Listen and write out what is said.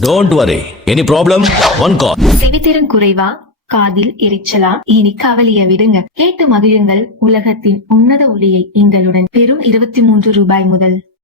Don't worry. Any problem? One call. செவித்திறன் குறைவா, காதில் எரிச்சலா? இனி கவலைய விடுங்க, கேட்டு மகிழுங்கள் உலகத்தின் உன்னத ஒளியை எங்களுடன். வெறும் 23 ரூபாய் முதல்.